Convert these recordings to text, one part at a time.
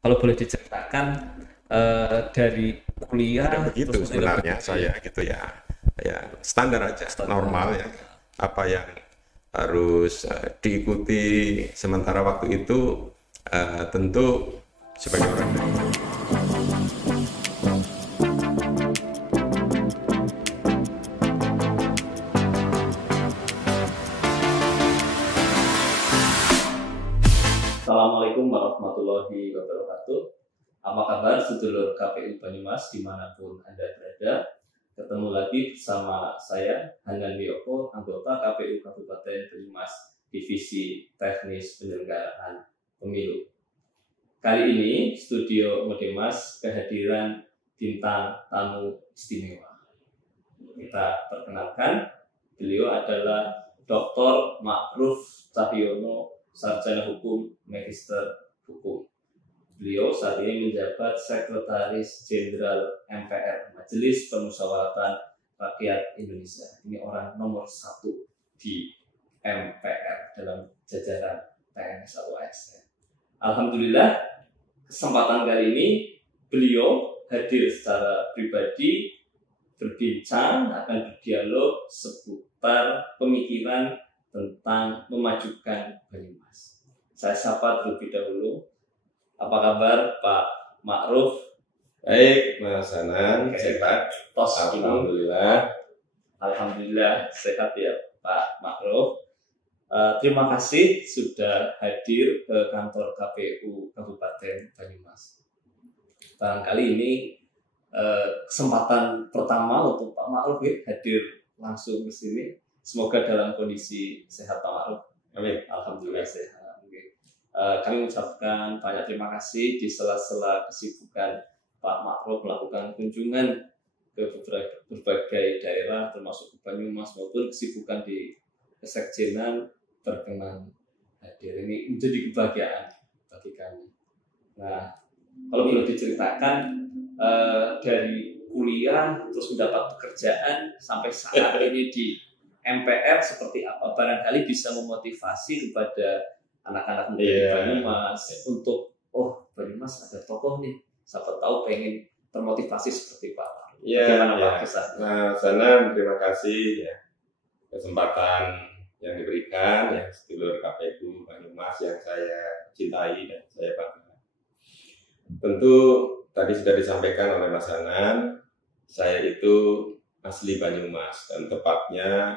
Kalau boleh diceritakan dari kuliah Tidak begitu terus kemudian sebenarnya saya gitu ya, ya standar aja, normal ya. Apa yang harus diikuti sementara waktu itu tentu sebagai orang Assalamualaikum warahmatullahi wabarakatuh. Apa kabar sedulur KPU Banyumas dimanapun Anda berada? Ketemu lagi bersama saya Hanan Wiyoko, anggota KPU Kabupaten Banyumas, Divisi Teknis Penyelenggaraan Pemilu. Kali ini Studio Modemas kehadiran bintang tamu istimewa. Kita perkenalkan, beliau adalah Dr. Ma'ruf Cahyono, Sarjana Hukum, Magister Hukum. Beliau saat ini menjabat Sekretaris Jenderal MPR, Majelis Permusyawaratan Rakyat Indonesia. Ini orang nomor 1 di MPR dalam jajaran TNS atau ASN. Alhamdulillah, kesempatan kali ini beliau hadir secara pribadi, berbincang, akan berdialog seputar pemikiran tentang memajukan Banyumas. Saya sapa terlebih dahulu. Apa kabar Pak Ma'ruf? baik, Mas Hanan, sehat. Tos dulu. Alhamdulillah. Alhamdulillah sehat ya Pak Ma'ruf. Terima kasih sudah hadir ke kantor KPU Kabupaten Banyumas. Barangkali ini kesempatan pertama untuk Pak Ma'ruf ya, hadir langsung ke sini. Semoga dalam kondisi sehat Pak Ma'ruf. Amin. Alhamdulillah sehat. Kami mengucapkan banyak terima kasih di sela-sela kesibukan Pak Ma'ruf melakukan kunjungan ke berbagai daerah termasuk ke Banyumas maupun kesibukan di Kesekjenan berkenan hadir. Ini menjadi kebahagiaan bagi kami. Nah, kalau boleh diceritakan dari kuliah terus mendapat pekerjaan sampai saat ini di MPR seperti apa? Barangkali bisa memotivasi kepada anak-anak muda di Banyumas untuk Banyumas ada tokoh nih, siapa tahu pengen termotivasi seperti Pak. Iya, Pak Nah, Sana terima kasih ya kesempatan yang diberikan ya sedulur KPU Banyumas yang saya cintai dan saya banggakan. Tentu tadi sudah disampaikan oleh Mas Hanan, saya itu asli Banyumas dan tepatnya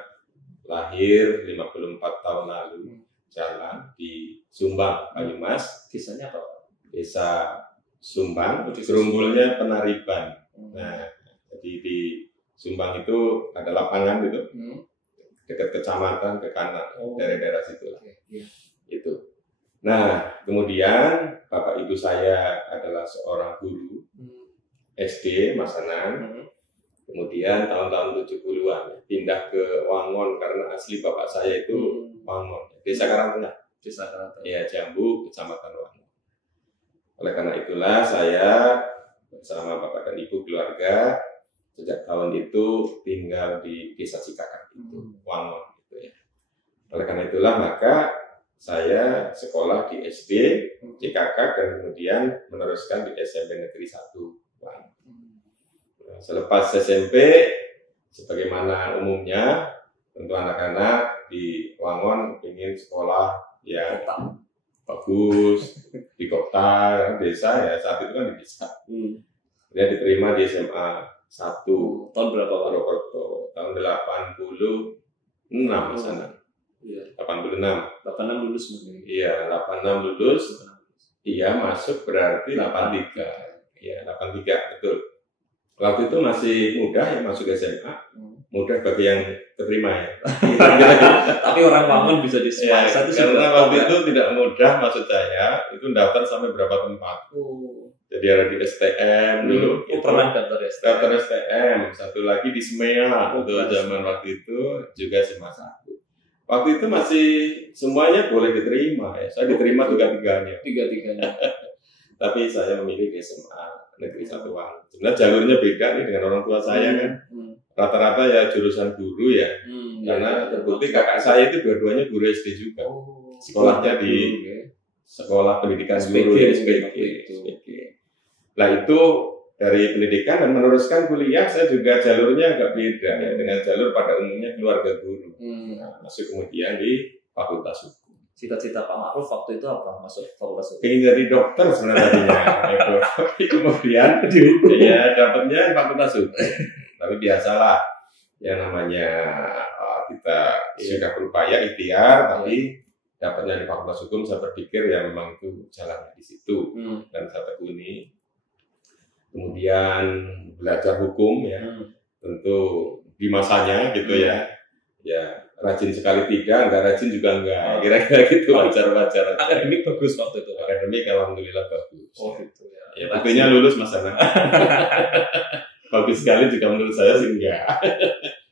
lahir 54 tahun lalu. Jalan di Sumbang, Banyumas. Desanya apa Pak? Desa Sumbang, gerumbulnya Penariban. Nah, jadi di Sumbang itu ada lapangan gitu, dekat kecamatan ke kanan, dari daerah situ lah. Itu. Nah, kemudian bapak ibu saya adalah seorang guru SD, Mas Hanan. Kemudian tahun-tahun 70-an pindah ke Wangon karena asli bapak saya itu Wangon, Desa Karangtengah. Desa Karangtengah. Ya, Jambu, Kecamatan Wangon. Oleh karena itulah saya bersama bapak dan ibu keluarga sejak tahun itu tinggal di Desa Cikakak itu, Wangon gitu ya. Oleh karena itulah maka saya sekolah di SD Cikakak dan kemudian meneruskan di SMP Negeri 1 Wangon. Selepas SMP, sebagaimana umumnya, tentu anak-anak di Wangon ingin sekolah yang bagus, di kota, desa ya, saat itu kan di desa. Dia diterima di SMA 1. Tahun berapa Pak? Purwokerto, tahun 86 sana. Iya. 86. 86 lulus mungkin. Iya, 86 lulus. Iya, masuk berarti 83. Iya, 83, betul. Waktu itu masih mudah ya masuk SMA, mudah bagi yang terima ya. Tapi orang Wangon bisa di ya, karena waktu itu tidak mudah maksud saya, itu daftar sampai berapa tempat. Jadi ada di STM dulu. Pernah daftar STM. Daftar STM, satu lagi di SMEA untuk zaman waktu itu juga SMA 1. Waktu itu masih semuanya boleh diterima ya. Saya diterima tiga-tiganya. Tiga-tiganya. Tapi saya memilih SMA Negeri 1 Wangon. Sebenarnya jalurnya beda nih dengan orang tua saya kan. Rata-rata ya jurusan guru ya. Karena terbukti kakak saya itu dua-duanya guru SD juga. Sekolahnya di sekolah pendidikan SPG, guru SPG. SPG. Nah itu dari pendidikan dan meneruskan kuliah saya juga jalurnya agak beda ya dengan jalur pada umumnya keluarga guru. Nah, masuk kemudian di Fakultas Hukum. Cita-cita Pak Ma'ruf waktu itu apa masuk Fakultas Hukum? Ingin jadi dokter sebenarnya tadinya, gitu. Tapi kemudian ya dapatnya Fakultas Hukum. Tapi biasalah yang namanya kita sudah berupaya ikhtiar, tapi dapatnya di Fakultas Hukum saya berpikir ya memang itu jalannya di situ dan saya tekuni. Kemudian belajar hukum ya, tentu di masanya gitu ya rajin sekali tidak, nggak rajin juga enggak, kira-kira gitu, wajar-wajar. Akademik bagus waktu itu, Pak? Akademik alhamdulillah bagus. Oh gitu ya. Ya buktinya lulus Mas Ana. Bagus sekali juga menurut saya sih enggak.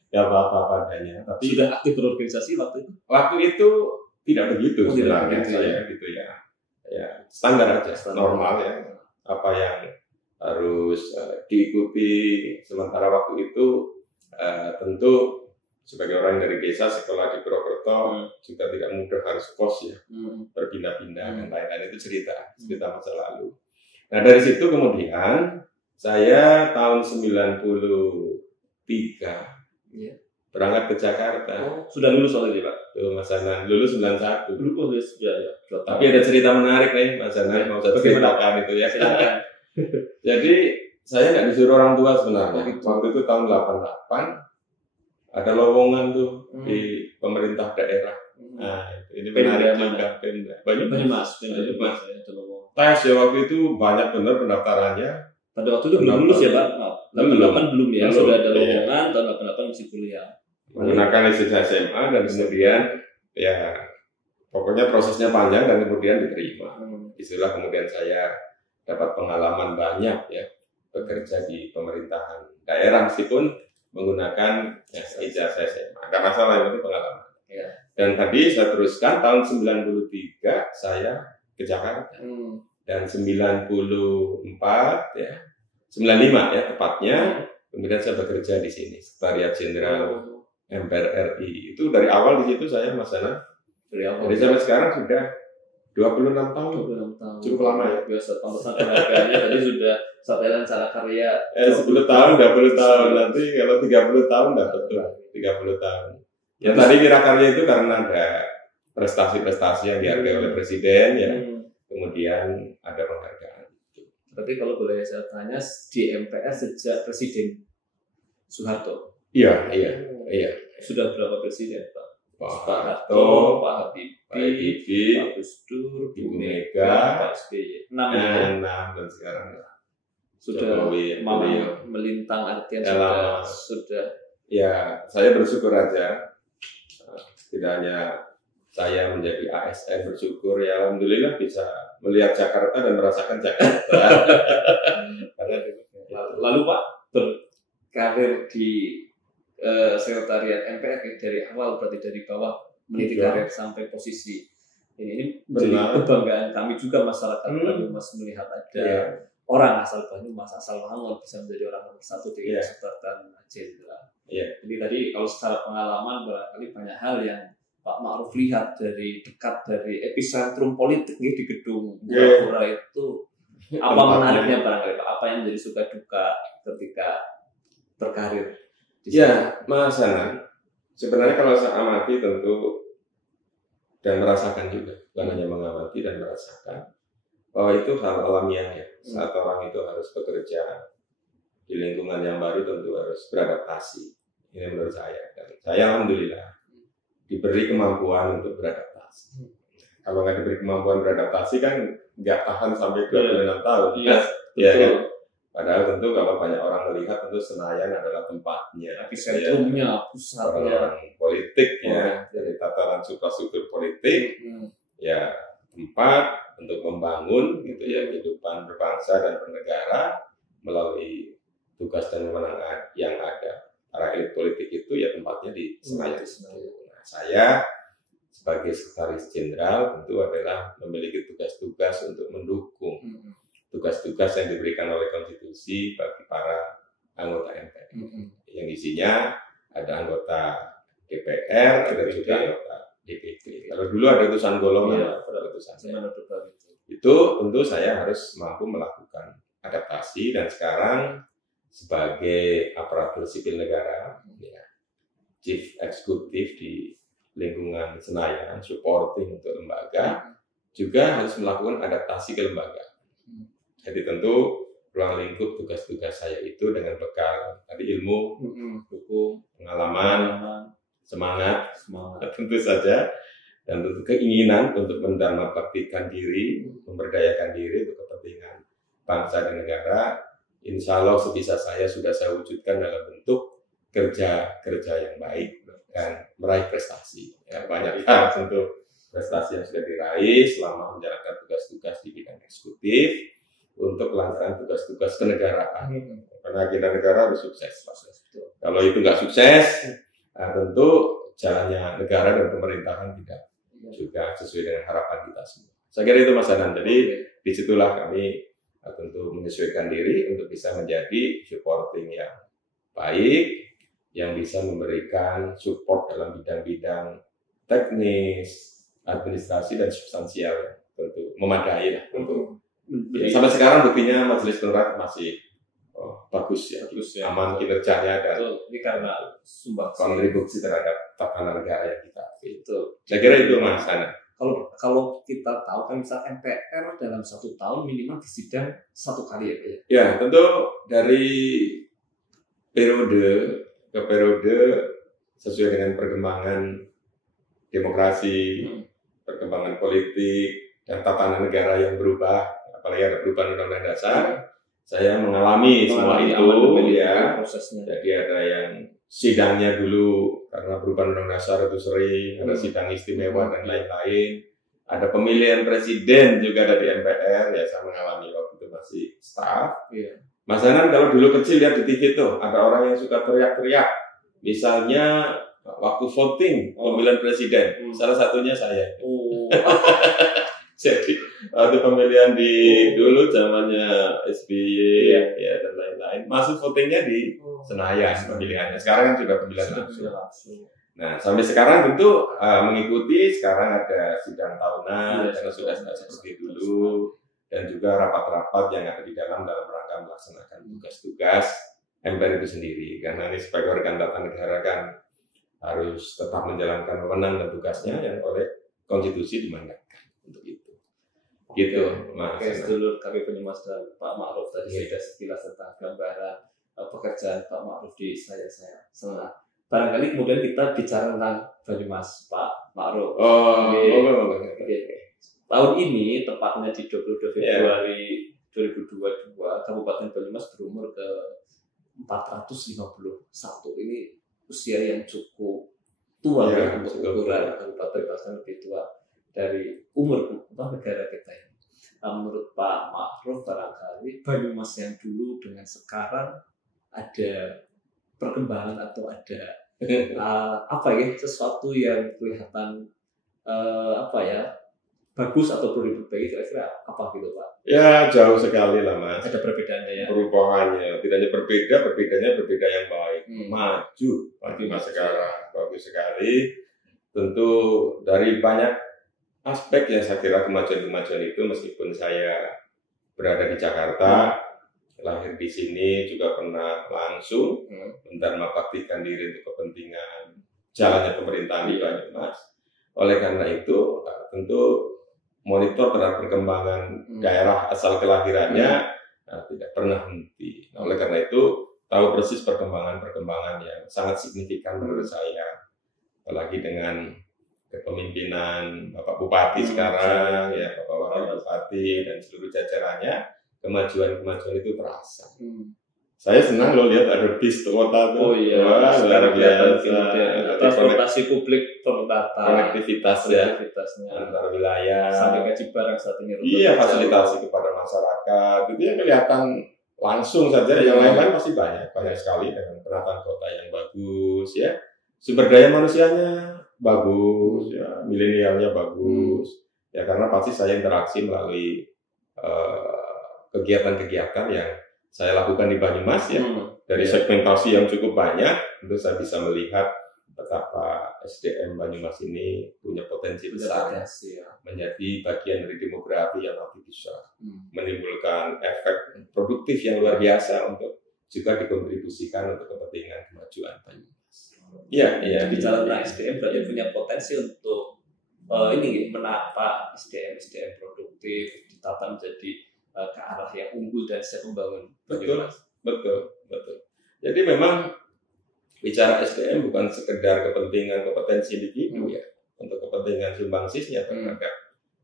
Ya apa-apa adanya. Tapi sudah aktif berorganisasi waktu itu? Waktu itu tidak begitu sebenarnya begitu, saya gitu ya. Ya standar aja, normal ya. Apa yang harus diikuti, sementara waktu itu tentu sebagai orang dari desa sekolah di Purwokerto juga tidak mudah, harus kos ya, berpindah-pindah dan lain-lain, itu cerita masa lalu. Nah dari situ kemudian saya tahun 93 berangkat ke Jakarta. Sudah lulus waktu itu Pak? Mas Hanan lulus 91. Lulus ya. Tapi ada cerita menarik nih Mas Hanan, mau saya ceritakan itu ya. Silakan. Jadi saya nggak disuruh orang tua sebenarnya. Waktu itu tahun 88 ada lowongan tuh di pemerintah daerah. Nah, ini menarik juga. Banyumas. Tes ya waktu itu banyak benar pendaftarannya. Pada waktu itu belum lulus ya Pak? 88 belum ya, sudah ada lowongan, tahun 88 masih kuliah. Menggunakan ijazah SMA dan kemudian ya pokoknya prosesnya panjang dan kemudian diterima. Itulah kemudian saya dapat pengalaman banyak ya bekerja di pemerintahan daerah meskipun menggunakan ijazah SMA. Nggak masalah, yang penting pengalaman. Ya. Dan tadi saya teruskan tahun 93 saya ke Jakarta. Dan 94 ya 95 ya tepatnya kemudian saya bekerja di sini Sekretariat Jenderal MPR RI. Itu dari awal di situ saya Mas Ana. Jadi sampai sekarang sudah 26 tahun. Cukup lama ya. Biasa pantesan harganya tadi sudah Satellite Cara Karya 10 tahun, 20 tahun. Nanti kalau 30 tahun dapat tuh 30 tahun. Ya tadi Kira Karya itu karena ada prestasi-prestasi yang dihargai oleh Presiden ya. Kemudian ada penghargaan. Tapi kalau boleh saya tanya, di MPR sejak Presiden Soeharto? Iya. Sudah berapa presiden, Pak? Pak Harto, Pak Habibie, Pak Gus Dur, Ibu Mega, Pak SBY. 6 dan sekarang sudah melintang artian sudah. Ya, saya bersyukur aja. Tidak hanya saya menjadi ASN, bersyukur ya alhamdulillah bisa melihat Jakarta dan merasakan Jakarta. Lalu Pak berkarir di sekretariat MPR dari awal, berarti dari bawah meniti karir sampai posisi ini menjadi kebanggaan kami juga masyarakat Banyumas melihat ada orang asal Banyumas, asal Wangon bisa menjadi orang nomor satu di Sekretariat Jenderal. Jadi tadi kalau secara pengalaman barangkali banyak hal yang Pak Ma'ruf lihat dari dekat dari epicentrum politik nih di gedung Pura itu. Apa menariknya barangkali Pak? Apa yang menjadi suka duka ketika berkarir di sana? Ya, Mas Hanan, sebenarnya kalau saya amati tentu dan merasakan juga, bukan hanya mengamati dan merasakan bahwa itu hal alamiah ya. Saat orang itu harus bekerja di lingkungan yang baru tentu harus beradaptasi. Ini menurut saya. Dan saya alhamdulillah diberi kemampuan untuk beradaptasi. Kalau nggak diberi kemampuan beradaptasi kan nggak tahan sampai 26 tahun. Ya kan? Padahal tentu kalau banyak orang melihat tentu Senayan adalah tempatnya. Epicentrumnya, pusatnya. Orang politik ya, dari tataran suprastruktur politik, ya tempat untuk membangun gitu ya kehidupan berbangsa dan bernegara melalui tugas dan wewenang yang ada. Para elit politik itu ya tempatnya di Senayan. Saya sebagai sekretaris jenderal tentu adalah memiliki tugas-tugas untuk mendukung tugas-tugas yang diberikan oleh konstitusi bagi para anggota MPR. Yang isinya ada anggota DPR, ada juga anggota DPP. Kalau dulu ada utusan golongan, utusan itu tentu saya harus mampu melakukan adaptasi, dan sekarang sebagai aparatur sipil negara, ya, chief eksekutif di lingkungan Senayan, supporting untuk lembaga, juga harus melakukan adaptasi ke lembaga. Jadi tentu ruang lingkup tugas-tugas saya itu dengan bekal tadi ilmu, hukum, pengalaman, semangat, tentu saja, dan tentu keinginan untuk mendharmabaktikan diri, memberdayakan diri untuk kepentingan bangsa dan negara. Insya Allah sebisa saya sudah saya wujudkan dalam bentuk kerja yang baik dan meraih prestasi. Ya, banyak hal tentu prestasi yang sudah diraih selama menjalankan tugas-tugas di bidang eksekutif untuk pelaksanaan tugas-tugas kenegaraan. Karena agenda negara harus sukses. Kalau itu nggak sukses, tentu jalannya negara dan pemerintahan tidak juga sesuai dengan harapan kita semua. Saya kira itu Mas Hanan. Jadi disitulah kami tentu menyesuaikan diri untuk bisa menjadi supporting yang baik, yang bisa memberikan support dalam bidang-bidang teknis, administrasi, dan substansial, tentu memadai lah. Sampai sekarang buktinya Majelis Kehormatan masih bagus ya, aman kinerjanya, dan ini karena kontribusi terhadap tatanan negara yang kita. Saya kira itu Mas Hanan. Kalau kita tahu kan misal MPR dalam 1 tahun minimal disidang 1 kali ya Pak ya? Ya, tentu dari periode ke periode sesuai dengan perkembangan demokrasi, perkembangan politik, dan tatanan negara yang berubah, apalagi ada perubahan undang-undang dasar, saya mengalami semua itu ya. Prosesnya. Jadi ada yang sidangnya dulu karena perubahan undang-undang dasar itu sering, ada sidang istimewa dan lain-lain. Ada pemilihan presiden juga dari MPR, ya saya mengalami waktu itu masih staf. Mas Hanan kalau dulu kecil lihat di TV tuh ada orang yang suka teriak-teriak, misalnya waktu voting pemilihan presiden, salah satunya saya. Jadi waktu pemilihan di dulu zamannya SBY ya dan lain-lain, masuk votingnya di Senayan pemilihannya. Sekarang kan sudah pemilihan langsung. Nah sampai sekarang tentu mengikuti, sekarang ada sidang tahunan karena sudah seperti dulu, dan juga rapat-rapat yang ada di dalam rangka melaksanakan tugas-tugas MPR itu sendiri. Karena ini sebagai organ tata negara kan harus tetap menjalankan wewenang dan tugasnya yang oleh konstitusi dimandatkan untuk itu. Gitu, Mas. Dulu kami penyemas dan Pak Ma'ruf tadi sudah sekilas tentang gambaran pekerjaan Pak Ma'ruf di saya. Barangkali kemudian kita bicara tentang Banyumas, Pak Ma'ruf. Tahun ini tepatnya di 22 Februari 2022, Kabupaten Banyumas berumur ke 451. Ini usia yang cukup tua untuk ukuran kabupaten, bahkan lebih tua dari umur negara kita ini. Menurut Pak Ma'ruf, barangkali Banyumas yang dulu dengan sekarang ada perkembangan atau ada sesuatu yang kelihatan bagus atau perlu diperbaiki, kira-kira apa gitu Pak? Ya jauh sekali lah Mas. Ada perbedaannya ya. Perubahannya tidak hanya berbeda yang baik. Maju Mas sekarang bagus sekali. Tentu dari banyak aspek ya, saya kira kemajuan itu, meskipun saya berada di Jakarta, lahir di sini, juga pernah langsung mendharmabaktikan diri untuk kepentingan jalannya pemerintahan di Banyumas. Oleh karena itu tentu monitor terhadap perkembangan daerah asal kelahirannya tidak pernah henti. Oleh karena itu tahu persis perkembangan yang sangat signifikan menurut saya, apalagi dengan kepemimpinan Bapak Bupati sekarang, ya Bapak Wakil Bupati dan seluruh jajarannya, kemajuan itu terasa. Saya senang loh lihat ada bis kota tuh. Luar biasa. Transportasi publik tertata. Konektivitasnya antar wilayah. Sampai gaji barang saat ini. Iya, fasilitasi kepada masyarakat. Itu yang kelihatan langsung saja. Yang lain-lain pasti banyak sekali dengan penataan kota yang bagus, ya. Sumber daya manusianya bagus, ya. Milenialnya bagus. Ya karena pasti saya interaksi melalui kegiatan-kegiatan yang saya lakukan di Banyumas ya, dari segmentasi yang cukup banyak, tentu saya bisa melihat betapa SDM Banyumas ini punya potensi besar menjadi bagian dari demografi yang lebih bisa menimbulkan efek produktif yang luar biasa untuk juga dikontribusikan untuk kepentingan kemajuan Banyumas. Iya. Bicara tentang SDM berarti punya potensi untuk ini menata SDM produktif ditata menjadi ke arah yang unggul dan siap membangun Banyumas. Betul. Jadi memang bicara SDM bukan sekedar kepentingan kompetensi individu ya, untuk kepentingan sumbangsihnya terhadap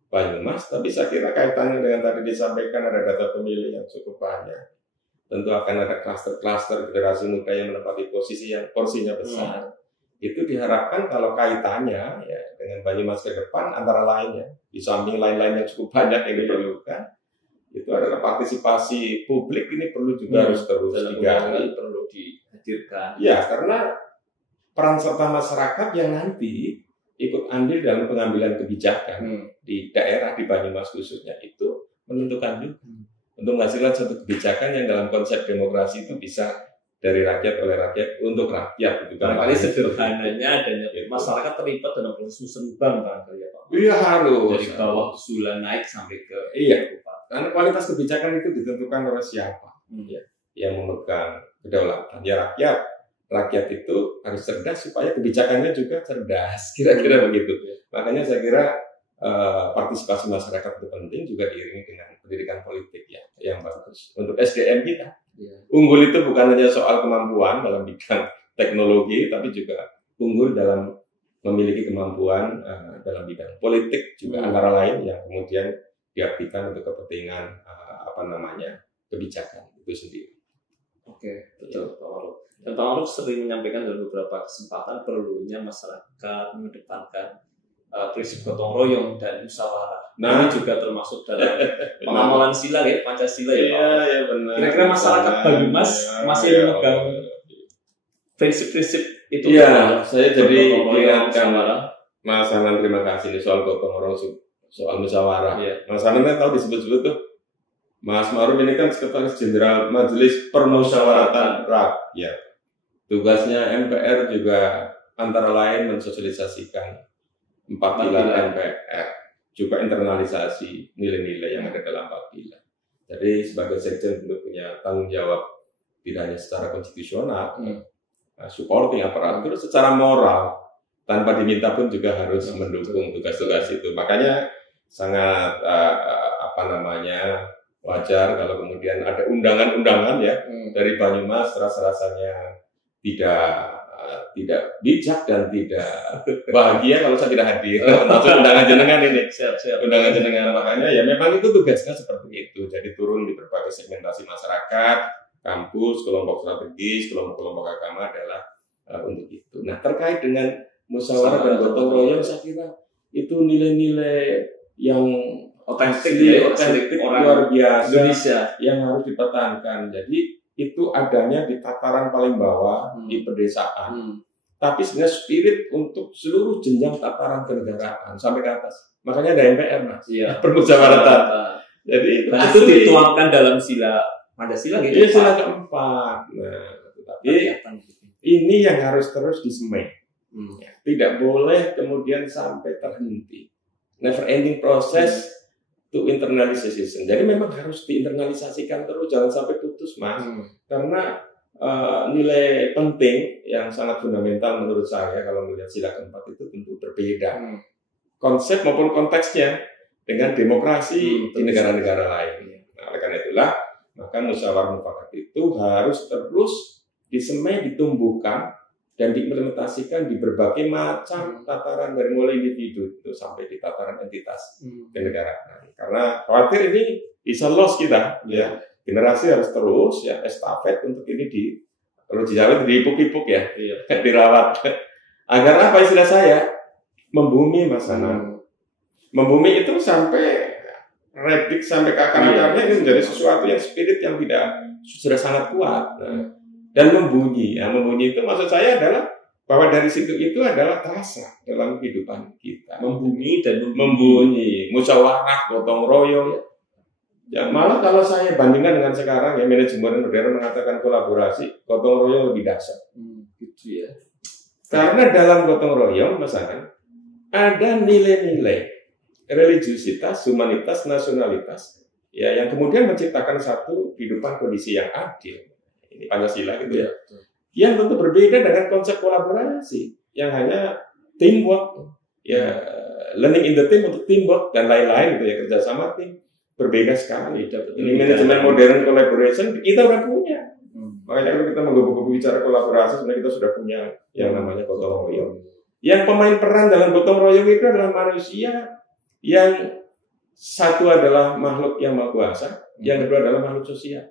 Banyumas, tapi saya kira kaitannya dengan tadi disampaikan ada data pemilih yang cukup banyak. Tentu akan ada klaster-klaster generasi muda yang menempati posisi yang porsinya besar. Itu diharapkan kalau kaitannya ya dengan Banyumas ke depan antara lainnya, di samping lain-lain yang cukup banyak yang diperlukan, itu adalah partisipasi publik ini perlu juga harus terus digali, perlu dihadirkan. Ya, karena peran serta masyarakat yang nanti ikut andil dalam pengambilan kebijakan di daerah di Banyumas khususnya itu menentukan juga untuk menghasilkan satu kebijakan yang dalam konsep demokrasi itu bisa dari rakyat oleh rakyat untuk rakyat. Itu barangkali sederhananya adanya masyarakat terlibat dalam proses susun bank barangkali ya Pak. Iya harus. Dari bawah usulan naik sampai ke karena kualitas kebijakan itu ditentukan oleh siapa yang memegang kedaulatan. Ya rakyat itu harus cerdas supaya kebijakannya juga cerdas. Kira-kira begitu. Makanya saya kira partisipasi masyarakat itu penting juga diiringi dengan pendidikan politik ya yang bagus untuk SDM kita. Unggul itu bukan hanya soal kemampuan dalam bidang teknologi, tapi juga unggul dalam memiliki kemampuan dalam bidang politik juga antara lain yang kemudian diartikan untuk kepentingan kebijakan itu sendiri. Oke, betul Pak Maruf. Dan Pak Maruf sering menyampaikan dalam beberapa kesempatan perlunya masyarakat mengedepankan prinsip gotong royong dan musyawarah. Ini juga termasuk dalam pengamalan sila ya, Pancasila ya Pak. Iya benar. Kira-kira masyarakat Banyumas masih memegang prinsip-prinsip itu? Iya, saya jadi ingatkan Mas Hanan, terima kasih nih soal gotong royong, soal musyawarah. Mas Hanan tahu disebut-sebut tuh Mas Maruf ini kan Sekretaris Jenderal Majelis Permusyawaratan Rakyat. Tugasnya MPR juga antara lain mensosialisasikan 4 pilar MPR, juga internalisasi nilai-nilai yang ada dalam 4 pilar. Jadi sebagai sekjen tentu punya tanggung jawab tidak hanya secara konstitusional, supporting aparatur, secara moral tanpa diminta pun juga harus mendukung tugas-tugas itu. Makanya sangat wajar kalau kemudian ada undangan-undangan ya dari Banyumas rasanya tidak bijak dan tidak bahagia kalau saya tidak hadir termasuk undangan jenengan ini. Undangan jenengan, makanya ya memang itu tugasnya seperti itu. Jadi turun di berbagai segmentasi masyarakat, kampus, kelompok strategis, kelompok-kelompok agama adalah untuk itu. Nah, terkait dengan musyawarah dan gotong royong, saya kira itu nilai-nilai yang otentik luar biasa Indonesia yang harus dipertahankan. Jadi itu adanya di tataran paling bawah di pedesaan. Tapi sebenarnya spirit untuk seluruh jenjang tataran kenegaraan sampai ke atas. Makanya ada MPR Mas. Permusyawaratan. Jadi itu dituangkan dalam sila Pancasila gitu. Iya, sila keempat. Nah, tapi ini yang harus terus disemai. Tidak boleh kemudian sampai terhenti. Never ending process to internalization. Jadi memang harus diinternalisasikan terus, jangan sampai putus Mas. Karena nilai penting yang sangat fundamental menurut saya kalau melihat sila keempat itu tentu berbeda konsep maupun konteksnya dengan demokrasi di negara-negara lain. Nah, oleh karena itulah maka musyawarah mufakat itu harus terus disemai, ditumbuhkan dan diimplementasikan di berbagai macam tataran dari mulai individu itu sampai di tataran entitas kenegaraan. Karena khawatir ini bisa loss kita, ya generasi harus terus ya estafet untuk ini perlu dijalan, dipuk-ipuk ya, dirawat. Agar apa istilah saya? Membumi Mas Hanan. Membumi itu sampai redik sampai ke akar-akarnya ini menjadi sesuatu yang spirit yang sudah sangat kuat. Nah, dan membunyi. Nah, membunyi itu maksud saya adalah bahwa dari situ itu adalah terasa dalam kehidupan kita. Membunyi dan membunyi, musyawarah, gotong royong. Ya, malah kalau saya bandingkan dengan sekarang ya manajemen modern mengatakan kolaborasi, gotong royong lebih dahsyat. Gitu ya. Karena dalam gotong royong misalkan ada nilai-nilai religiusitas, humanitas, nasionalitas, ya, yang kemudian menciptakan satu kehidupan kondisi yang adil. Ini Pancasila gitu ya. Yang tentu berbeda dengan konsep kolaborasi yang hanya teamwork, ya, learning in the team untuk teamwork dan lain-lain gitu ya, kerjasama tim berbeda sekali. Ini manajemen modern collaboration kita udah punya. Makanya kalau kita menggebu-gebu bicara kolaborasi, sebenarnya kita sudah punya yang namanya gotong royong. Yang pemain peran dalam gotong royong itu adalah manusia yang satu adalah makhluk yang maha kuasa, yang kedua adalah makhluk sosial.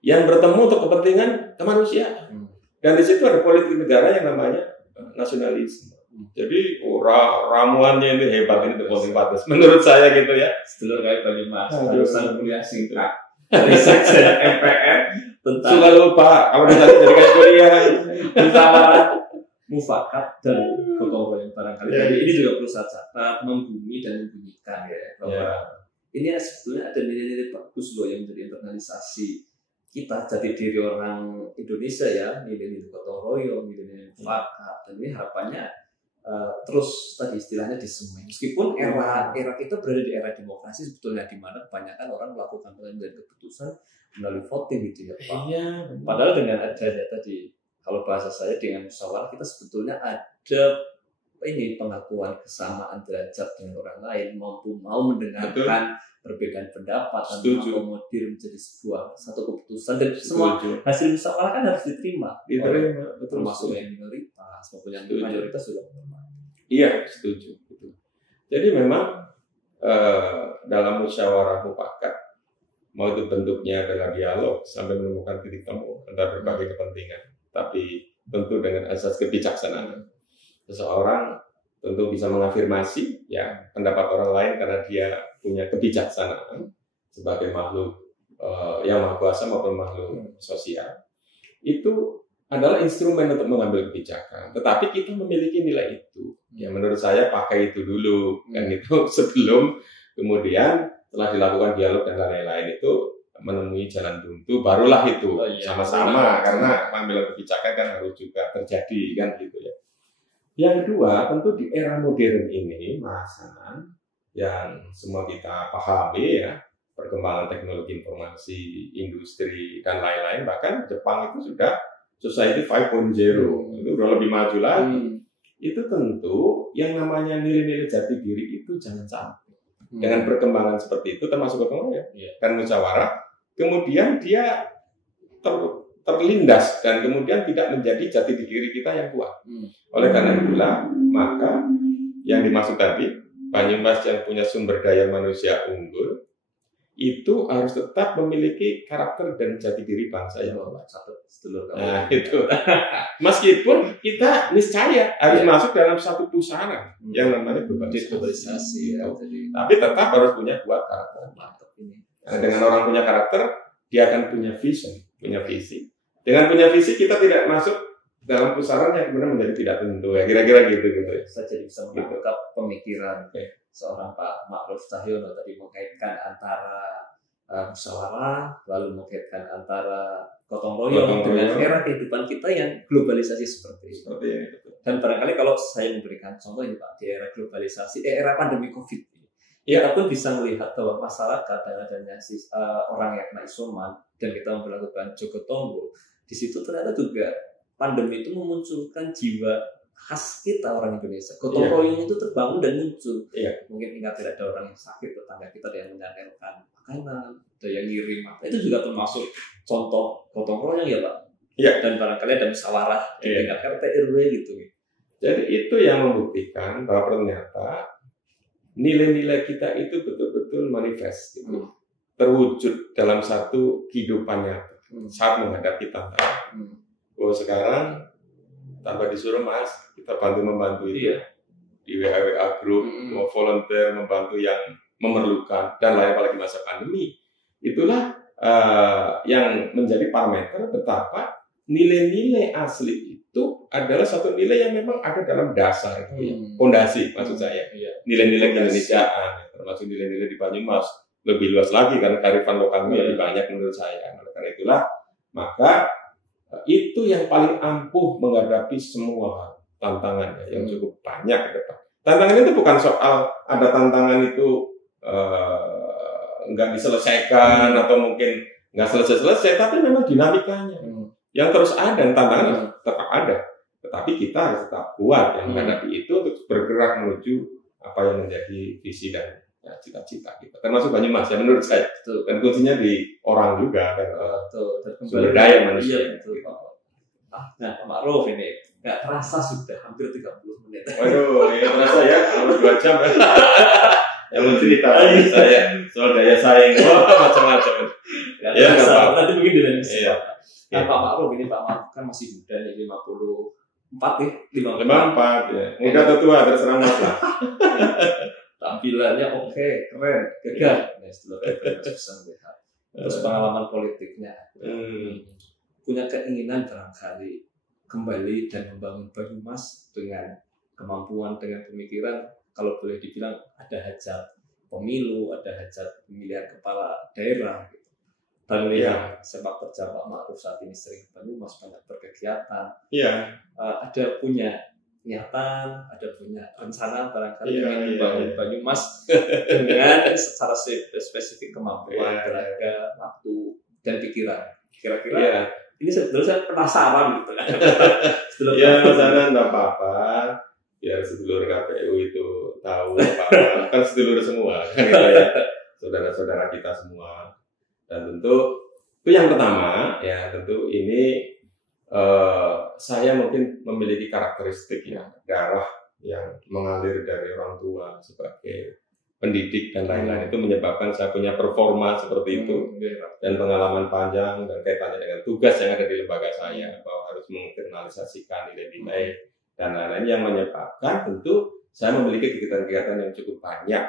Yang bertemu untuk kepentingan kemanusiaan. Dan di situ ada politik negara yang namanya nasionalisme. Jadi ramuannya ini hebat, ini politik patus. Menurut saya gitu ya. Sedulur kali bagi Mas, barusan kuliah singkat dari sekjen MPR tentang suka lupa kalau jadikan kuliah tentang mufakat dan gotong royong barangkali. Jadi ini juga perlu saya catat, membumi dan membunyikan ya bahwa ini sebetulnya ada nilai-nilai bagus loh yang menjadi internalisasi kita jati diri orang Indonesia ya, nilai-nilai gotong royong, nilai-nilai mufakat, dan ini harapannya terus tadi istilahnya disemai. Meskipun era kita berada di era demokrasi sebetulnya, di mana kebanyakan orang melakukan pengambilan keputusan melalui voting gitu ya Pak. Padahal dengan adanya tadi, kalau bahasa saya dengan musyawarah, kita sebetulnya ada ini pengakuan kesamaan derajat dengan orang lain, mau mendengarkan perbedaan pendapat dan mengakomodir menjadi satu keputusan, dan semua hasil musyawarah kan harus diterima termasuk yang minoritas maupun yang mayoritas juga menghormati. Iya, setuju. Jadi memang dalam musyawarah mufakat, mau itu bentuknya adalah dialog sampai menemukan titik temu antara berbagai kepentingan, tapi tentu dengan asas kebijaksanaan. Seseorang tentu bisa mengafirmasi ya pendapat orang lain karena dia punya kebijaksanaan sebagai makhluk yang maha kuasa maupun makhluk sosial. Itu adalah instrumen untuk mengambil kebijakan. Tetapi kita memiliki nilai itu. Ya menurut saya pakai itu dulu kan itu sebelum kemudian setelah dilakukan dialog dan lain-lain itu menemui jalan buntu, barulah itu sama-sama karena pengambilan kebijakan kan harus juga terjadi kan gitu ya. Yang kedua, tentu di era modern ini, Mas Hanan, yang semua kita pahami ya, perkembangan teknologi informasi, industri, dan lain-lain, bahkan Jepang itu sudah Society 5.0, itu udah lebih maju lagi. Itu tentu yang namanya nilai-nilai jati diri itu jangan sampai. Dengan perkembangan seperti itu, termasuk gotong royong dan musyawarah, kemudian dia terlindas dan kemudian tidak menjadi jati diri kita yang kuat. Oleh karena itulah, maka yang dimaksud tadi, Banyumas yang punya sumber daya manusia unggul, itu harus tetap memiliki karakter dan jati diri bangsa yang kuat. Nah, itu. Meskipun kita niscaya harus masuk dalam satu pusaran yang namanya globalisasi. Tapi tetap harus punya kuat karakter. Nah, dengan orang punya karakter, dia akan punya vision, punya visi. Dengan punya visi, kita tidak masuk dalam pusaran yang kemudian menjadi tidak tentu. Ya, kira-kira gitu. Saya jadi bisa menangkap pemikiran seorang Pak Ma'ruf Cahyono tadi mengaitkan antara musyawarah, lalu mengaitkan antara gotong royong dengan era kehidupan kita yang globalisasi seperti itu. Dan barangkali kalau saya memberikan contoh ini Pak, di era globalisasi, era pandemi COVID ini, kita pun bisa melihat bahwa masyarakat dan adanya orang yang kena isoman dan kita memperlakukan jogotongo, di situ ternyata juga pandemi itu memunculkan jiwa khas kita orang Indonesia. Gotong royong itu terbangun dan muncul. Mungkin ingat tidak ada orang yang sakit, tetangga kita ada yang menyampaikan makanan, ada yang ngirim. Itu juga termasuk contoh gotong royong ya Pak. Dan barangkali ada musyawarah di tingkat RT RW gitu. Jadi itu yang membuktikan bahwa ternyata nilai-nilai kita itu betul-betul manifest, terwujud dalam satu kehidupan nyata saat menghadapi tantangan. Sekarang tanpa disuruh Mas, kita membantu itu di WA group, mau volunteer membantu yang memerlukan dan lain, apalagi masa pandemi. Itulah yang menjadi parameter betapa nilai-nilai asli itu adalah satu nilai yang memang ada dalam dasar fondasi maksud saya. Nilai-nilai keindonesiaan, termasuk nilai-nilai di Banyumas lebih luas lagi karena kearifan lokalnya lebih banyak menurut saya. Karena itulah maka itu yang paling ampuh menghadapi semua tantangan yang cukup banyak ke depan. Tantangan itu bukan soal ada tantangan itu nggak diselesaikan atau mungkin nggak selesai-selesai, tapi memang dinamikanya yang terus ada, dan tantangan tetap ada. Tetapi kita harus tetap kuat yang menghadapi itu untuk bergerak menuju apa yang menjadi visi dan cita-cita kita. Termasuk Banyumas ya menurut saya. Betul. Dan kuncinya di orang juga kan. Betul. Sumber daya manusia. Iya, betul. Nah, Pak Ma'ruf ini nggak terasa sudah hampir 30 menit. Waduh, ya terasa ya, hampir 2 jam. Yang mau cerita saya soal daya saing, macam-macam. Ya, nggak apa-apa. Nanti mungkin dengan iya. Nah, Pak Ma'ruf ini, Pak Ma'ruf kan masih muda nih, 54 ya, 54 ya. Muda atau tua terserah Mas lah. Tampilannya oke, keren, gagah. Nah, setelah itu susah melihat. Terus pengalaman politiknya, punya keinginan barangkali kembali dan membangun Banyumas dengan kemampuan, dengan pemikiran. Kalau boleh dibilang ada hajat pemilu, ada hajat pemilihan kepala daerah. Dan melihat sepak terjang Pak Ma'ruf saat ini sering Banyumas, banyak berkegiatan. Iya. Ada punya niatan, ada punya rencana barangkali ingin membangun Banyumas dengan secara spesifik kemampuan, tenaga, waktu, dan pikiran. Kira-kira ini sebetulnya saya penasaran gitu kan. Ya, sana enggak apa-apa. Biar sedulur KPU itu tahu apa-apa. Kan sedulur semua kan gitu ya. Saudara-saudara kita semua. Dan tentu itu yang pertama ya, tentu ini saya mungkin memiliki karakteristik ya, darah yang mengalir dari orang tua sebagai pendidik dan lain-lain, itu menyebabkan saya punya performa seperti itu dan pengalaman panjang dan kaitannya dengan tugas yang ada di lembaga saya, bahwa harus menginternalisasikan nilai-nilai dan lain-lain yang menyebabkan tentu saya memiliki kegiatan-kegiatan yang cukup banyak,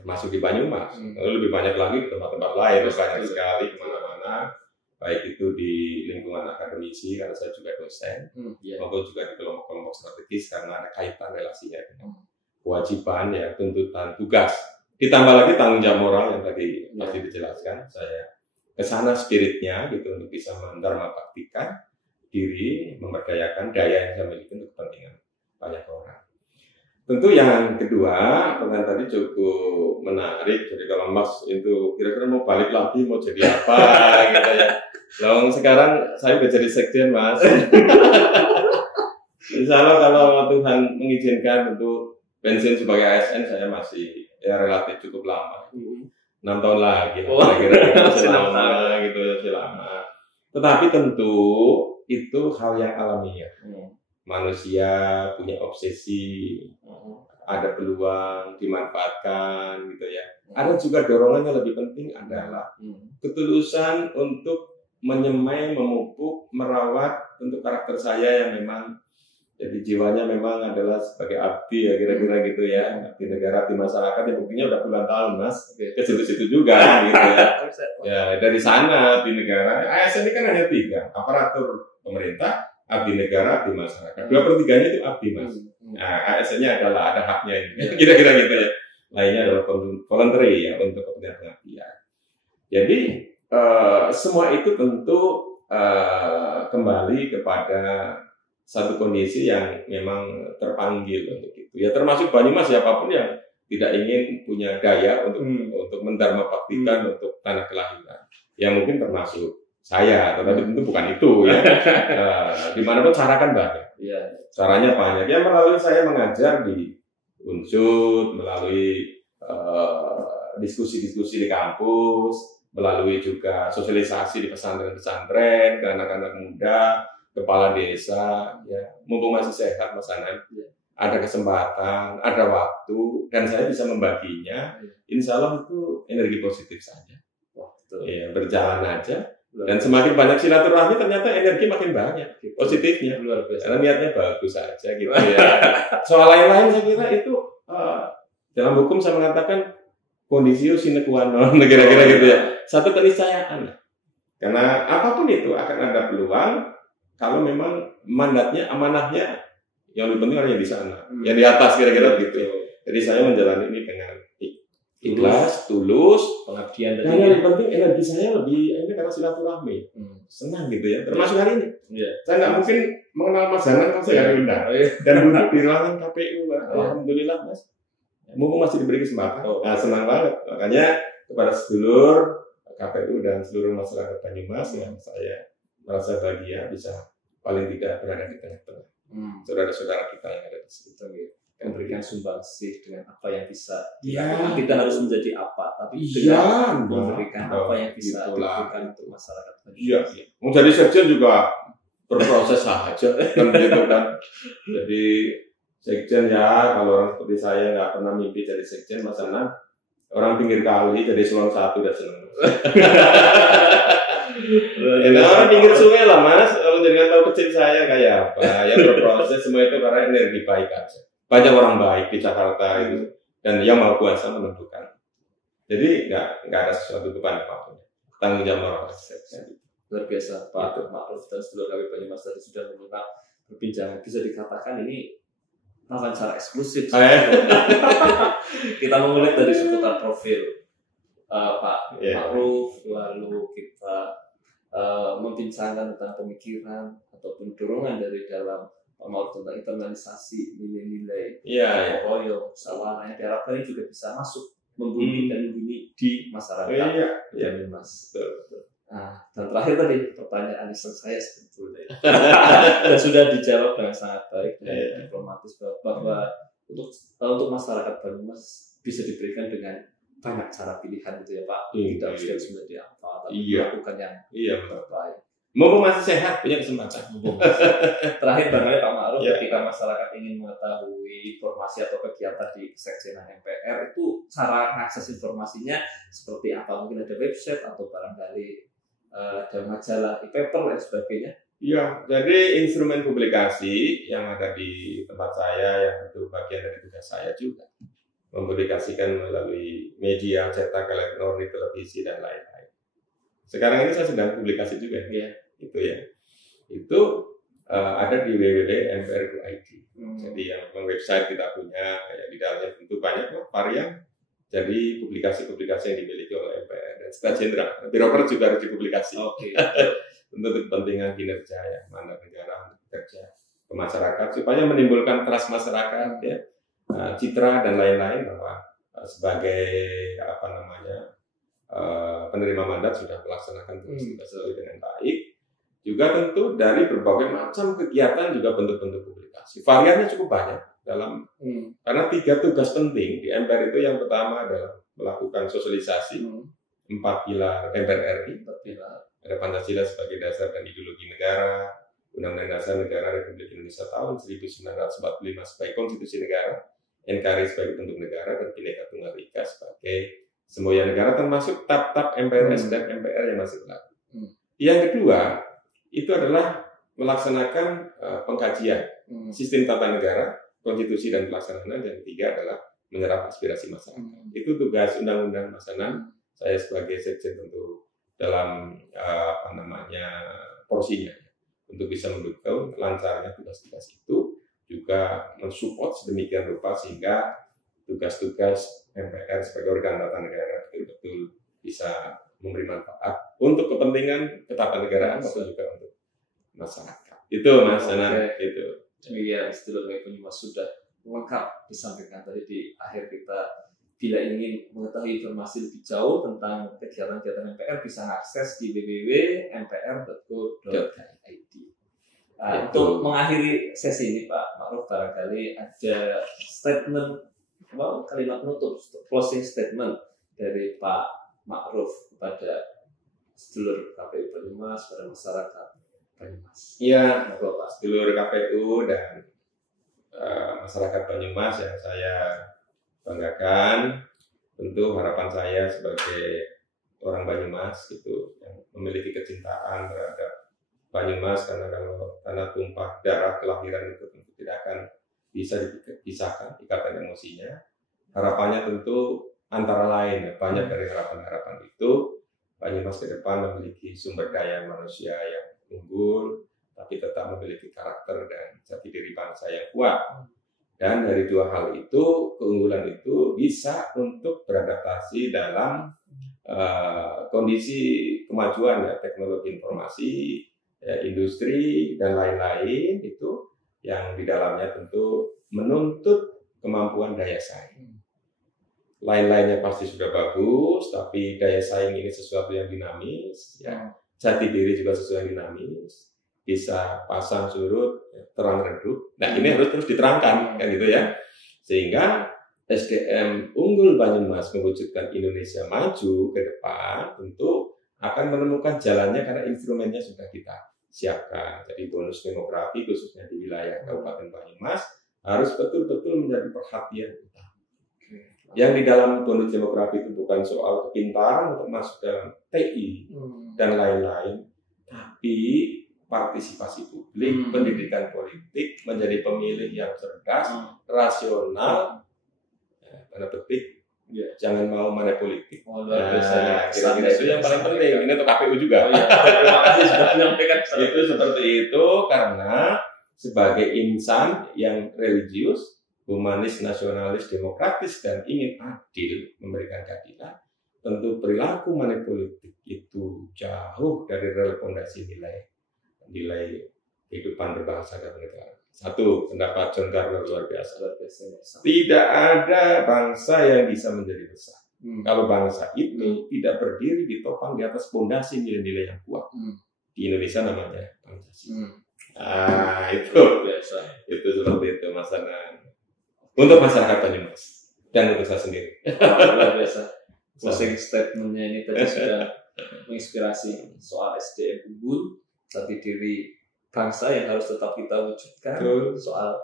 termasuk di Banyumas. Lalu lebih banyak lagi di tempat-tempat lain, banyak sekali kemana-mana, baik itu di lingkungan akademisi karena saya juga dosen, maupun juga di kelompok-kelompok strategis karena ada kaitan relasinya dengan kewajiban ya, tuntutan, tugas. Ditambah lagi tanggung jawab moral yang tadi masih dijelaskan. Saya kesana spiritnya gitu untuk bisa mendharmabaktikan diri, memberdayakan daya yang saya miliki untuk kepentingan banyak orang. Tentu yang kedua, pertanyaan tadi cukup menarik. Jadi kalau Mas itu kira-kira mau balik lagi, mau jadi apa gitu ya. Lalu sekarang saya udah jadi sekjen, Mas. Insya Allah kalau Tuhan mengizinkan tentu pensiun sebagai ASN saya masih ya relatif cukup lama. 6 tahun lagi, kira-kira masih lama gitu, masih lama. Tetapi tentu itu hal yang alamiah. Manusia punya obsesi, ada peluang dimanfaatkan gitu ya. Ada juga dorongan yang lebih penting adalah ketulusan untuk menyemai, memupuk, merawat untuk karakter saya yang memang jadi jiwanya memang adalah sebagai abdi ya, kira-kira gitu ya, abdi negara, abdi masyarakat, yang buktinya udah puluhan tahun Mas, ke situ-situ juga gitu ya. Ya dari sana abdi negara, ASN ini kan hanya 3, aparatur pemerintah, abdi negara, abdi masyarakat. 2/3-nya itu abdi Mas. Nah, ASN-nya adalah ada haknya ini, kira-kira gitu ya. Lainnya adalah voluntary ya untuk kepentingan pengabdian. Jadi semua itu tentu kembali kepada satu kondisi yang memang terpanggil untuk itu. Ya termasuk Banyumas, siapapun yang tidak ingin punya daya untuk mendharmabaktikan untuk tanah kelahiran. Ya mungkin termasuk saya, tetapi tentu bukan itu ya. Dimanapun cara kan banyak. Caranya banyak. Ya melalui saya mengajar di Unsud, melalui diskusi-diskusi di kampus, melalui juga sosialisasi di pesantren-pesantren ke anak-anak muda, kepala desa, ya mumpung masih sehat Mas Anan, ada kesempatan, ada waktu, dan saya bisa membaginya. Insya Allah itu energi positif saja. Ya, berjalan aja. Dan semakin banyak silaturahmi, ternyata energi makin banyak positifnya. Luar biasa. Karena niatnya bagus saja gitu ya. Soal lain-lain saya kira itu dalam hukum saya mengatakan kondisio sine qua non, kira-kira gitu ya. Satu keniscayaan. Karena apapun itu akan ada peluang kalau memang mandatnya, amanahnya yang lebih penting ada di sana, yang di atas, kira-kira begitu. Jadi saya menjalani ini dengan ikhlas, tulus, pengabdian dan yang penting energi saya lebih ini karena silaturahmi, senang gitu ya. Termasuk hari ini, saya nggak mungkin mengenal Mas Zanan kalau saya diundang dan duduk di ruangan KPU. Alhamdulillah Mas, mumpung masih diberi kesempatan, senang banget. Makanya kepada sedulur KPU dan seluruh masyarakat Banyumas yang saya merasa bahagia bisa paling tidak berada di tengah-tengah saudara-saudara kita yang ada di situ. Memberikan sumbangsih dengan apa yang bisa. Kita harus menjadi apa, tapi memberikan apa yang bisa diberikan untuk masyarakat. Mau jadi sekjen juga berproses saja kan gitu kan. Jadi sekjen ya, kalau orang seperti saya nggak pernah mimpi jadi sekjen, Mas Zanan orang pinggir kali jadi eselon 1 udah seneng. Orang pinggir sungai lah Mas, kalau jangan tahu kecil saya kayak apa, ya berproses semua itu karena energi baik aja. Banyak orang baik di Jakarta itu dan yang mau kuasa menentukan. Jadi nggak ada sesuatu beban apapun. Tanggung jawab orang. Luar biasa Pak Ma'ruf dan seluruh kami Banyumas tadi sudah menyimak perbincangan. Bisa dikatakan ini wawancara eksklusif. Kita mengulik dari seputar profil Pak Ma'ruf, lalu kita membincangkan tentang pemikiran ataupun dorongan dari dalam mau tentang internalisasi nilai-nilai royo, sawana yang diharapkan ini juga bisa masuk membumi dan membumi di masyarakat. Mas. Dan terakhir tadi pertanyaan saya sebetulnya dan sudah dijawab dengan sangat baik dan diplomatis bahwa untuk masyarakat Banyumas bisa diberikan dengan banyak cara pilihan gitu ya Pak. Tidak harus menjadi apa, tapi melakukan yang terbaik. Mumpung masih sehat, punya kesempatan. Terakhir barangkali Pak Ma'ruf, ketika masyarakat ingin mengetahui informasi atau kegiatan di Sekjenan MPR, itu cara mengakses informasinya seperti apa? Mungkin ada website atau barangkali ada majalah, e-paper dan sebagainya. Iya, jadi instrumen publikasi yang ada di tempat saya, yang itu bagian dari tugas saya juga, mempublikasikan melalui media cetak, elektronik, televisi, dan lain-lain. Sekarang ini saya sedang publikasi juga, itu ada di www.mpr.id. Jadi yang website kita punya, di dalamnya tentu banyak varian. Jadi publikasi-publikasi yang dimiliki oleh MPR dan Sekda Jenderal, birokrat juga harus dipublikasi. Untuk kepentingan kinerja ya, mandat negara kerja ke masyarakat supaya menimbulkan trust masyarakat ya, citra dan lain-lain bahwa sebagai penerima mandat sudah melaksanakan tugas sesuai dengan baik. Juga tentu dari berbagai macam kegiatan juga bentuk-bentuk publikasi. Variannya cukup banyak dalam karena 3 tugas penting di MPR itu. Yang pertama adalah melakukan sosialisasi 4 pilar MPR RI. Ada Pancasila sebagai dasar dan ideologi negara, Undang-Undang Dasar Negara Republik Indonesia tahun 1945 sebagai konstitusi negara, NKRI sebagai bentuk negara, dan Bhinneka Tunggal Ika sebagai semboyan negara, termasuk tap-tap MPRS dan MPR yang masih berlaku. Yang kedua itu adalah melaksanakan pengkajian sistem tata negara, konstitusi dan pelaksanaan. Dan ketiga adalah menyerap aspirasi masyarakat. Itu tugas undang-undang Mas Zanan. Saya sebagai sekjen tentu dalam porsinya untuk bisa mendukung lancarnya tugas-tugas itu, juga mensupport sedemikian rupa sehingga tugas-tugas MPR sebagai organ tata negara betul-betul bisa memberi manfaat untuk kepentingan ketatanegaraan maupun juga untuk masyarakat. Itu Mas Zanan. Itu. Iya, sedulur Banyumas sudah lengkap disampaikan tadi di akhir kita. Bila ingin mengetahui informasi lebih jauh tentang kegiatan-kegiatan MPR, bisa akses di www.mpr.go.id. Untuk mengakhiri sesi ini Pak Ma'ruf, barangkali ada statement, kalimat penutup, closing statement dari Pak Ma'ruf kepada sedulur KPU Banyumas, pada masyarakat Banyumas. Iya, Pak, sedulur KPU dan masyarakat Banyumas yang saya banggakan. Tentu harapan saya sebagai orang Banyumas gitu yang memiliki kecintaan terhadap Banyumas, karena kalau tanah tumpah darah kelahiran itu tentu tidak akan bisa dipisahkan ikatan emosinya. Harapannya tentu antara lain, banyak dari harapan-harapan itu Banyumas ke depan memiliki sumber daya manusia yang unggul, tapi tetap memiliki karakter dan jati diri bangsa yang kuat. Dan dari dua hal itu, keunggulan itu bisa untuk beradaptasi dalam kondisi kemajuan ya, teknologi informasi, ya, industri dan lain-lain itu yang di dalamnya tentu menuntut kemampuan daya saing. Lain-lainnya pasti sudah bagus, tapi daya saing ini sesuatu yang dinamis, ya. Jati diri juga sesuatu yang dinamis, bisa pasang surut, terang redup. Nah ini harus terus diterangkan, kan gitu ya. Sehingga SDM unggul Banyumas mewujudkan Indonesia maju ke depan tentu akan menemukan jalannya karena instrumennya sudah kita siapkan. Jadi bonus demografi khususnya di wilayah Kabupaten Banyumas harus betul-betul menjadi perhatian kita. Yang di dalam bonus demografi itu bukan soal kepintaran untuk masuk dalam TI dan lain-lain, tapi partisipasi publik, pendidikan politik, menjadi pemilih yang cerdas, rasional, tanda petik, jangan mau money politik. Kira-kira itu yang paling penting. Ini untuk KPU juga. Terima kasih sudah menyampaikan. Itu seperti itu karena sebagai insan yang religius, humanis, nasionalis, demokratis, dan ingin adil memberikan keadilan, tentu perilaku money politik itu jauh dari fondasi nilai kehidupan berbangsa dan bernegara. Satu, pendapat John Carver luar biasa. Tidak ada bangsa yang bisa menjadi besar. Kalau bangsa itu tidak berdiri ditopang di atas fondasi nilai-nilai yang kuat. Di Indonesia namanya Pancasila. Itu biasa. Itu seperti itu Mas Anang. Untuk masyarakat Banyumas dan untuk saya sendiri. Luar biasa. Closing statementnya ini tadi sudah menginspirasi soal SDM unggul, jati diri bangsa yang harus tetap kita wujudkan, soal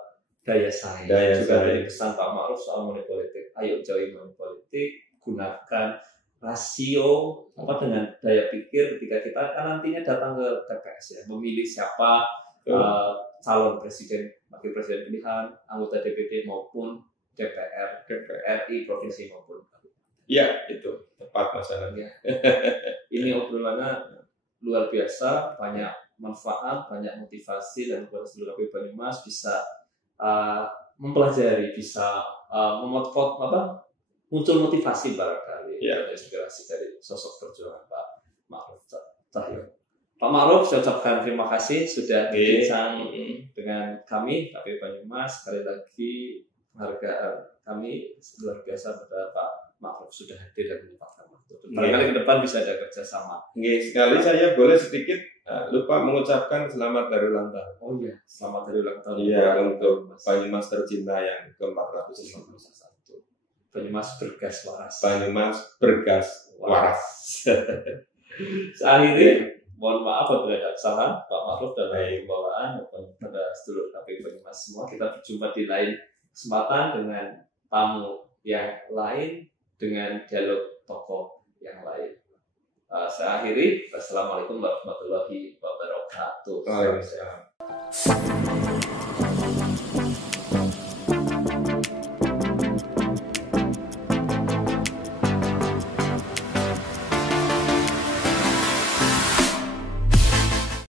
daya saing. Juga dari pesan Pak Ma'ruf soal money politik. Ayo jauhi money politik, gunakan rasio dengan daya pikir ketika kita akan nantinya datang ke TPS ya, memilih siapa calon presiden, wakil presiden pilihan, anggota DPD maupun DPR, RI provinsi maupun kabupaten. Iya, itu tepat masalahnya. Ini obrolannya luar biasa, banyak manfaat, banyak motivasi, dan buat seluruh KPU Banyumas bisa mempelajari, bisa muncul motivasi barangkali, inspirasi dari sosok perjuangan Pak Ma'ruf Cahyo. Pak Ma'ruf, saya ucapkan terima kasih sudah berbincang dengan kami KPU Banyumas. Sekali lagi penghargaan kami luar biasa pada Pak Ma'ruf sudah hadir dan menyempatkan waktu. Barangkali ke depan bisa ada kerjasama. Sekali saya boleh sedikit lupa mengucapkan selamat hari ulang tahun. Oh iya, selamat hari ulang tahun. Iya, untuk Banyumas tercinta yang ke-451. Banyumas bergas waras. Banyumas bergas waras. Seakhirnya, mohon maaf apabila ada kesalahan Pak Ma'ruf dan pembawaan maupun pada seluruh KPU Banyumas semua. Kita berjumpa di lain kesempatan dengan tamu yang lain, dengan dialog tokoh yang lain. Saya akhiri. Wassalamualaikum warahmatullahi wabarakatuh.